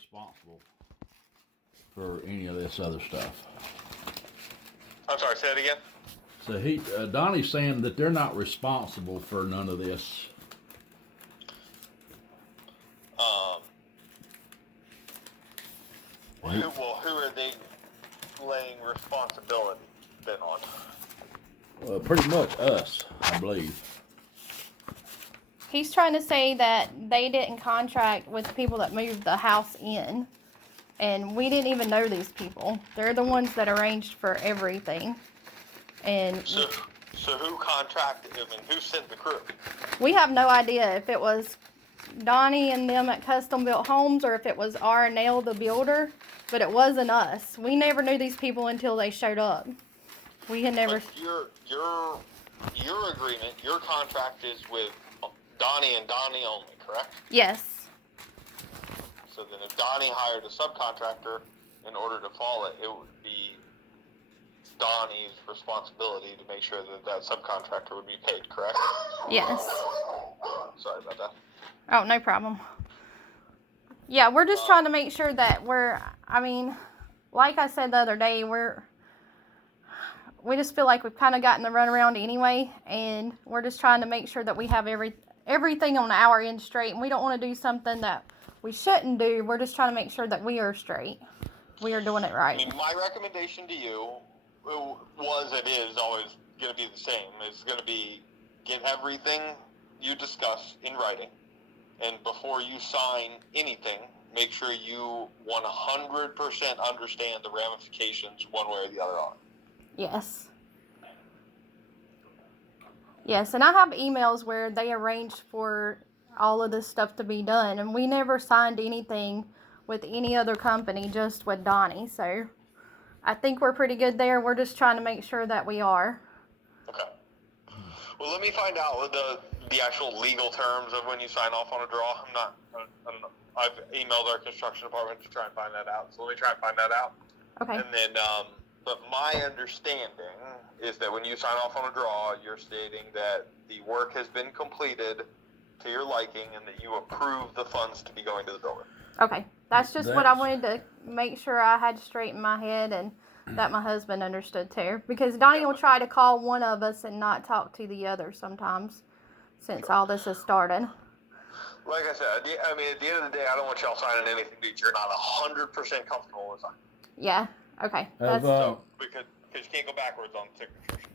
responsible for any of this other stuff. I'm sorry, say it again. So Donnie's saying that they're not responsible for none of this. Who are they laying responsibility then on? Pretty much us, I believe. He's trying to say that they didn't contract with the people that moved the house in. And we didn't even know these people. They're the ones that arranged for everything. And So who contracted him and who sent the crew? we have no idea if it was Donnie and them at Custom Built Homes or if it was R&L the builder. But it wasn't us. We never knew these people until they showed up. We had never. But your agreement, your contract is with Donnie and Donnie only, correct? Yes. So then if Donnie hired a subcontractor in order to follow it, it would be Donnie's responsibility to make sure that that subcontractor would be paid, correct? Yes. Sorry about that. Oh, no problem. Yeah, we're just trying to make sure that like I said the other day, we just feel like we've kind of gotten the runaround anyway, and we're just trying to make sure that we have everything on our end straight, and we don't want to do something that we shouldn't do. We're just trying to make sure that we are straight. We are doing it right. I mean, my recommendation to you is always going to be the same. It's going to be get everything you discuss in writing. And before you sign anything, make sure you 100% understand the ramifications one way or the other on. Yes. Yes, and I have emails where they arranged for all of this stuff to be done, and we never signed anything with any other company, just with Donnie. So I think we're pretty good there. We're just trying to make sure that we are. Okay. Well, let me find out what the actual legal terms of when you sign off on a draw. I don't know. I've emailed our construction department to try and find that out. So let me try and find that out. Okay. And then, but my understanding is that when you sign off on a draw, you're stating that the work has been completed to your liking and that you approve the funds to be going to the builder. Okay. That's just what I wanted to make sure I had straight in my head and that my husband understood too. Because Donnie will try to call one of us and not talk to the other sometimes since all this has started. Like I said, at the end of the day, I don't want y'all signing anything that you're not 100% comfortable with signing. Yeah. Okay. Because you can't go backwards on signatures.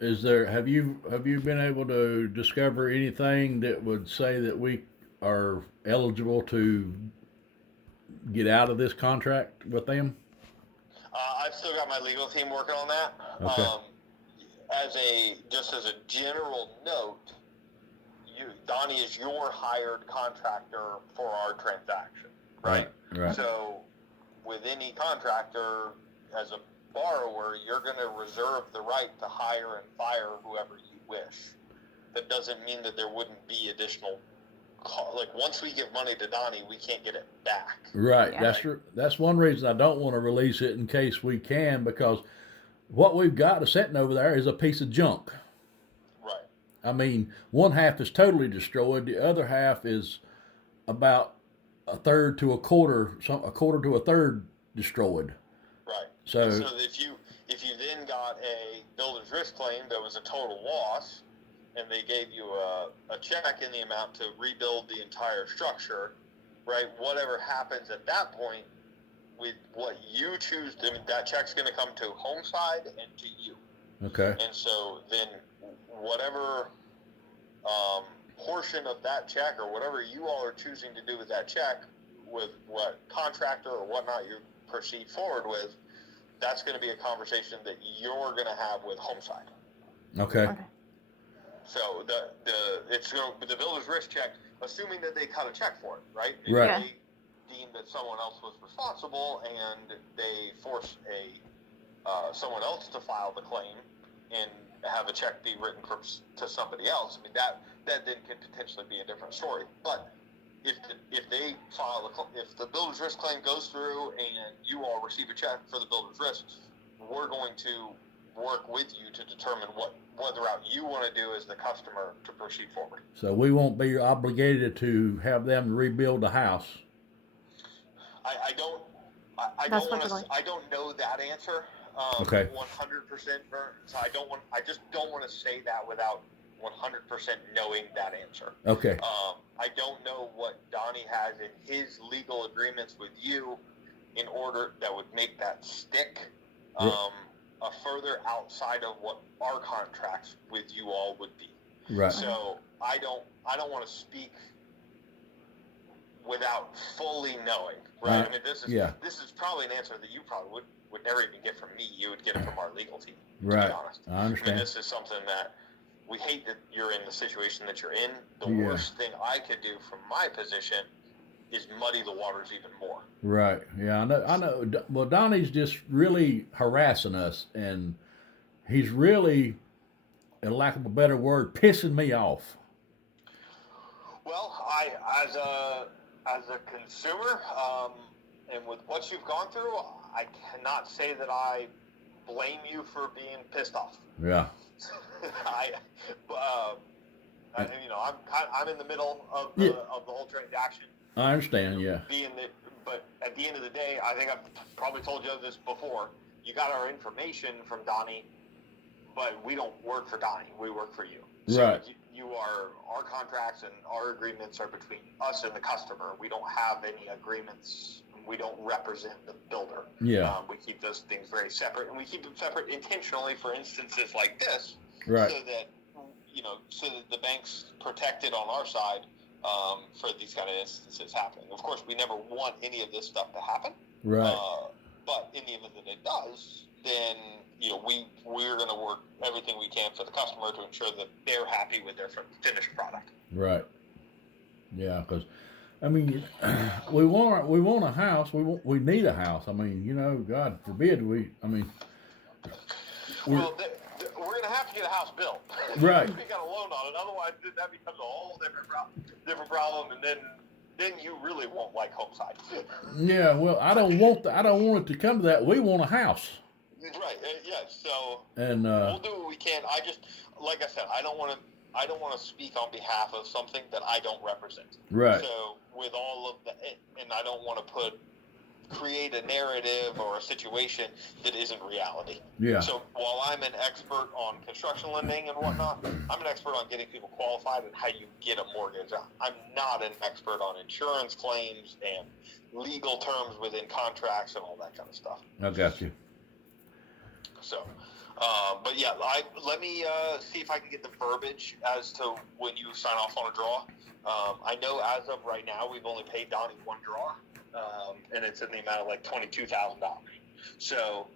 Yeah. Have you been able to discover anything that would say that we are eligible to get out of this contract with them? I've still got my legal team working on that. Okay. As a general note, Donnie is your hired contractor for our transaction, right? Right. So with any contractor, as a borrower, you're going to reserve the right to hire and fire whoever you wish. That doesn't mean that there wouldn't be additional, once we give money to Donnie, we can't get it back. Right. Yeah. That's one reason I don't want to release it in case we can, because what we've got sitting over there is a piece of junk. Right. I mean, one half is totally destroyed. The other half is about a third to a quarter to a third destroyed. Right. So if you then got a builder's risk claim that was a total loss, and they gave you a check in the amount to rebuild the entire structure, right? Whatever happens at that point, with what you choose, that check's going to come to Homeside and to you. okay. And so then whatever portion of that check or whatever you all are choosing to do with that check, with what contractor or whatnot you proceed forward with, that's going to be a conversation that you're going to have with Homeside. Okay. So the builder's risk check, assuming that they cut a check for it, right? Right. If they deem that someone else was responsible and they force someone else to file the claim and have a check be written to somebody else, I mean that then could potentially be a different story. But if they if the builder's risk claim goes through and you all receive a check for the builder's risk, we're going to work with you to determine what route you want to do as the customer to proceed forward. So we won't be obligated to have them rebuild the house. I don't. I That's don't what want you're to. like. I don't know that answer. Okay. 100%. So I don't want. I just don't want to say that without 100% knowing that answer. Okay. I don't know what Donnie has in his legal agreements with you in order that would make that stick. Further outside of what our contracts with you all would be. Right. So I don't want to speak without fully knowing, right? I mean, this is probably an answer that you probably would never even get from me. You would get it from our legal team, right. to be honest. I understand. I mean, this is something that we hate that you're in the situation that you're in. The Yeah. worst thing I could do from my position is muddy the waters even more. Right. Yeah, I know. Well, Donnie's just really harassing us, and he's really, in lack of a better word, pissing me off. Well, as a consumer, and with what you've gone through, I cannot say that I blame you for being pissed off. Yeah. I'm in the middle of the whole transaction. I understand. Yeah. But at the end of the day, I think I've probably told you this before. You got our information from Donnie, but we don't work for Donnie. We work for you. So right. You are, our contracts and our agreements are between us and the customer. We don't have any agreements. We don't represent the builder. Yeah. We keep those things very separate, and we keep them separate intentionally for instances like this. Right. So that the bank's protected on our side for these kind of instances happening. Of course, we never want any of this stuff to happen. Right. But in the event that it does, then we're going to work everything we can for the customer to ensure that they're happy with their finished product. Right. Yeah, because I mean, we want a house. We need a house. I mean, God forbid we're going to have to get a house built. Right. We got a loan on it. Otherwise, that becomes a whole different problem, and then you really won't like Homeside. Yeah. Well, I don't want it to come to that. We want a house. Right. Yes. So. And we'll do what we can. I just, like I said, I don't want to speak on behalf of something that I don't represent. Right. So with all of the, and I don't want to create a narrative or a situation that isn't reality. Yeah. So while I'm an expert on construction lending and whatnot, I'm an expert on getting people qualified and how you get a mortgage. I'm not an expert on insurance claims and legal terms within contracts and all that kind of stuff. I got you. So, but yeah, let me see if I can get the verbiage as to when you sign off on a draw. I know as of right now, we've only paid Donnie one draw, and it's in the amount of like $22,000. So,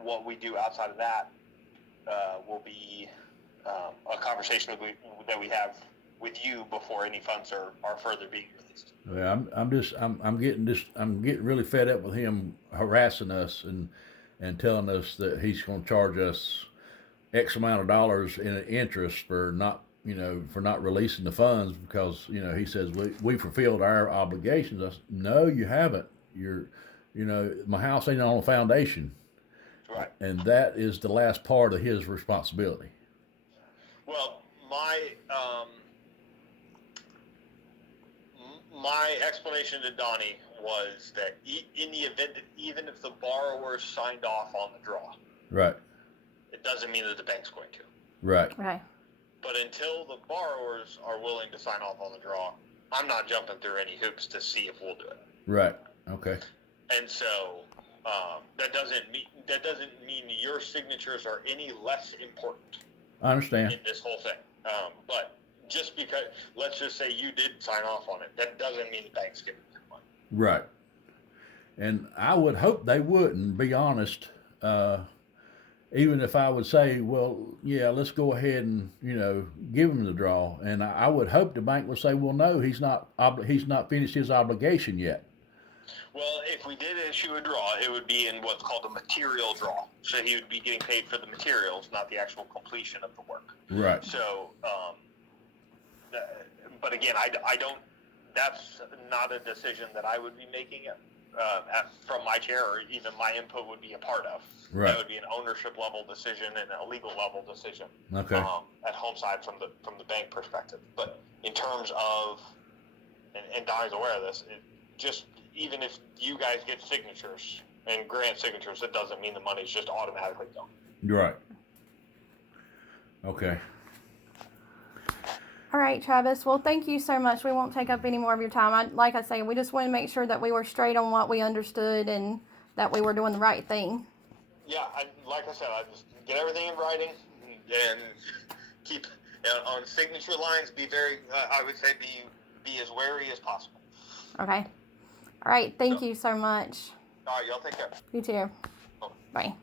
what we do outside of that will be a conversation that we have with you before any funds are further being released. Yeah, I'm getting really fed up with him harassing us and telling us that he's going to charge us X amount of dollars in interest for not releasing the funds because, he says we fulfilled our obligations. I said, no, you haven't. My house ain't on a foundation. Right. And that is the last part of his responsibility. Well, my explanation to Donnie was that in the event that even if the borrower signed off on the draw, right, it doesn't mean that the bank's going to. Right. Right. But until the borrowers are willing to sign off on the draw, I'm not jumping through any hoops to see if we'll do it. Right. Okay. And so that doesn't mean your signatures are any less important. I understand. In this whole thing. But just because, let's just say you did sign off on it, that doesn't mean the bank's giving you money. Right. And I would hope they wouldn't, be honest. Even if I would say, well, yeah, let's go ahead and, give him the draw. And I would hope the bank would say, well, no, he's not finished his obligation yet. Well, if we did issue a draw, it would be in what's called a material draw. So he would be getting paid for the materials, not the actual completion of the work. Right. So, but again, I don't, that's not a decision that I would be making from my chair, or even my input would be a part of. Right. That would be an ownership level decision and a legal level decision. Okay. At Homeside from the bank perspective. But in terms of, and Donnie's aware of this, just even if you guys get signatures and grant signatures, it doesn't mean the money's just automatically done. Right. Okay. All right, Travis. Well, thank you so much. We won't take up any more of your time. Like I say, we just want to make sure that we were straight on what we understood and that we were doing the right thing. Yeah, like I said, I just get everything in writing and keep on signature lines. Be very, I would say, be as wary as possible. Okay. All right. Thank you so much. All right, y'all take care. You too. Oh. Bye.